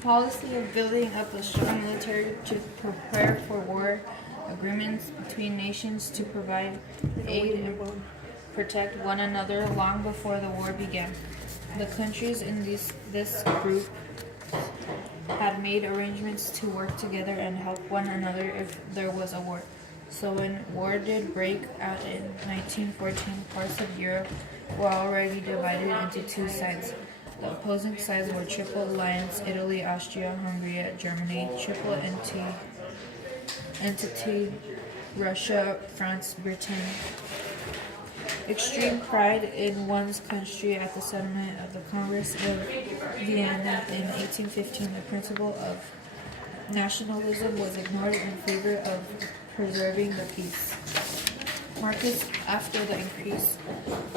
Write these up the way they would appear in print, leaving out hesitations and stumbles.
Policy of building up a strong military to prepare for war, agreements between nations to provide aid and protect one another long before the war began. The countries in this group had made arrangements to work together and help one another if there was a war. So when war did break out in 1914, parts of Europe were already divided into two sides. The opposing sides were Triple Alliance, Italy, Austria, Hungary, Germany, Triple Entity, Russia, France, Britain. Extreme pride in one's country at the settlement of the Congress of Vienna in 1815, the principle of nationalism was ignored in favor of preserving the peace. Markets after the increase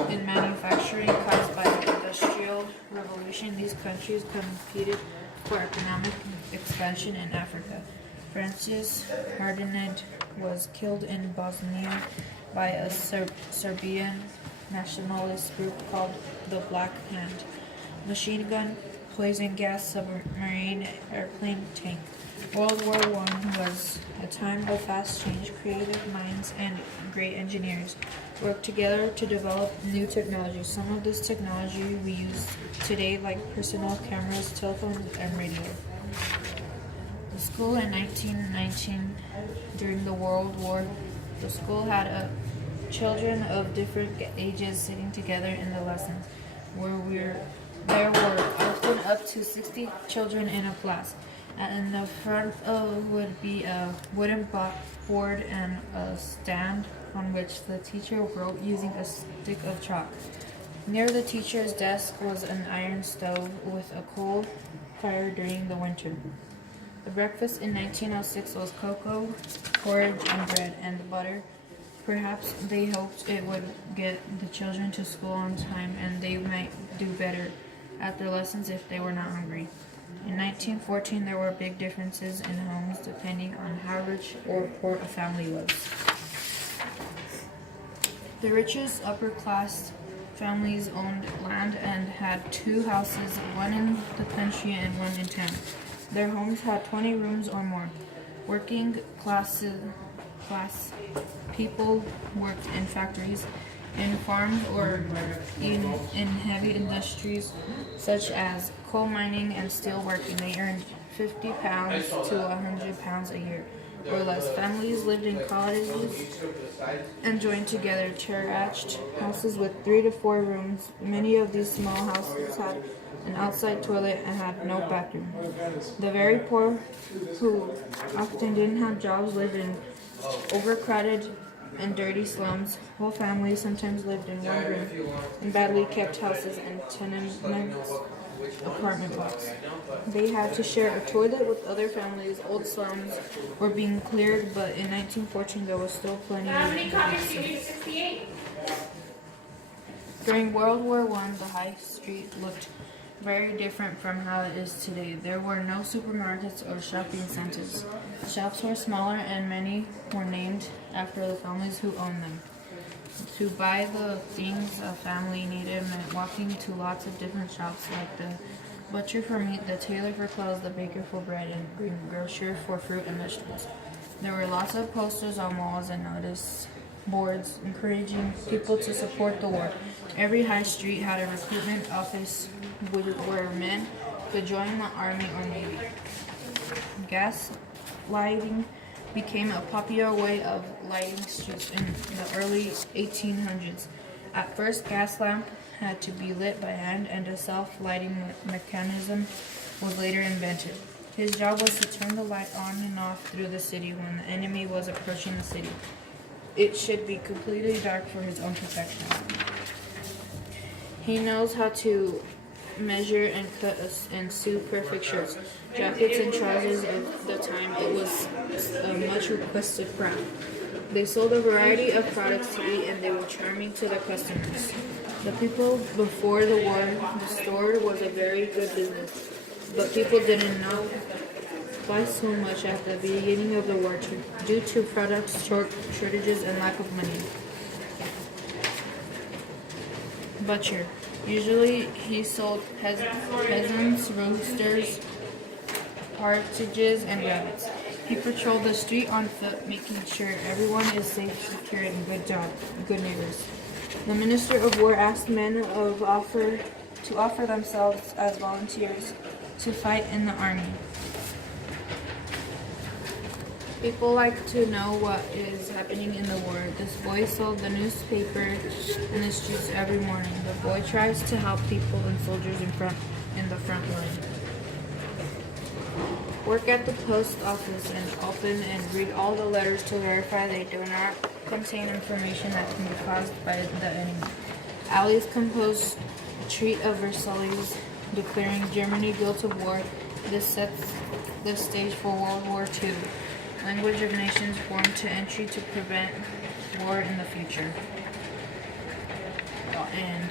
in manufacturing caused by the Industrial Revolution, these countries competed for economic expansion in Africa. Francis Ferdinand was killed in Bosnia by a Serbian nationalist group called the Black Hand. Machine gun, poison gas, submarine, airplane, tank. World War I was a time of fast change. Creative minds and great engineers worked together to develop new technology. Some of this technology we use today, like personal cameras, telephones, and radio. The school in 1919, during the World War, the school had children of different ages sitting together in the lessons, there were often up to 60 children in a class. And in the front would be a wooden board and a stand on which the teacher wrote using a stick of chalk. Near the teacher's desk was an iron stove with a coal fire during the winter. The breakfast in 1906 was cocoa, porridge, and bread, and butter. Perhaps they hoped it would get the children to school on time and they might do better at their lessons if they were not hungry. In 1914, there were big differences in homes depending on how rich or poor a family was. The richest upper-class families owned land and had two houses, one in the country and one in town. Their homes had 20 rooms or more. Working class people worked in factories, in farms, or in heavy industries such as coal mining and steel working. They earned £50 to £100 a year or less. Families lived in cottages and joined together detached houses with 3 to 4 rooms. Many of these small houses had an outside toilet and had no bathroom. The very poor, who often didn't have jobs, lived in overcrowded and dirty slums. Whole families sometimes lived in one room in badly kept houses and tenements, apartment blocks. They had to share a toilet with other families. Old slums were being cleared, but in 1914 there was still plenty of space. During World War I, the High Street looked very different from how it is today. There were no supermarkets or shopping centers. Shops were smaller and many were named after the families who owned them. To buy the things a family needed meant walking to lots of different shops, like the butcher for meat, the tailor for clothes, the baker for bread, and greengrocer for fruit and vegetables. There were lots of posters on walls and notice boards encouraging people to support the war. Every high street had a recruitment office where men could join the army or navy. Gas lighting became a popular way of lighting streets in the early 1800s. At first, gas lamp had to be lit by hand, and a self-lighting mechanism was later invented. His job was to turn the light on and off through the city when the enemy was approaching the city. It should be completely dark for his own protection. He knows how to measure and cut and sew perfect shirts, jackets, and trousers. Of the time, it was a much requested craft. They sold a variety of products to eat, and they were charming to their customers. The people before the war, the store was a very good business, but people didn't know why so much at the beginning of the war due to product shortages and lack of money. butcher. Usually he sold peasants, roosters, partridges, and rabbits. He patrolled the street on foot, making sure everyone is safe, secure, and good neighbors. The Minister of War asked men to offer themselves as volunteers to fight in the army. People like to know what is happening in the war. This boy sold the newspaper in the streets every morning. The boy tries to help people and soldiers in the front line. Work at the post office and open and read all the letters to verify they do not contain information that can be caused by the enemy. Allies composed a Treaty of Versailles declaring Germany guilty of war. This sets the stage for World War II. Language of nations formed to entry to prevent war in the future. And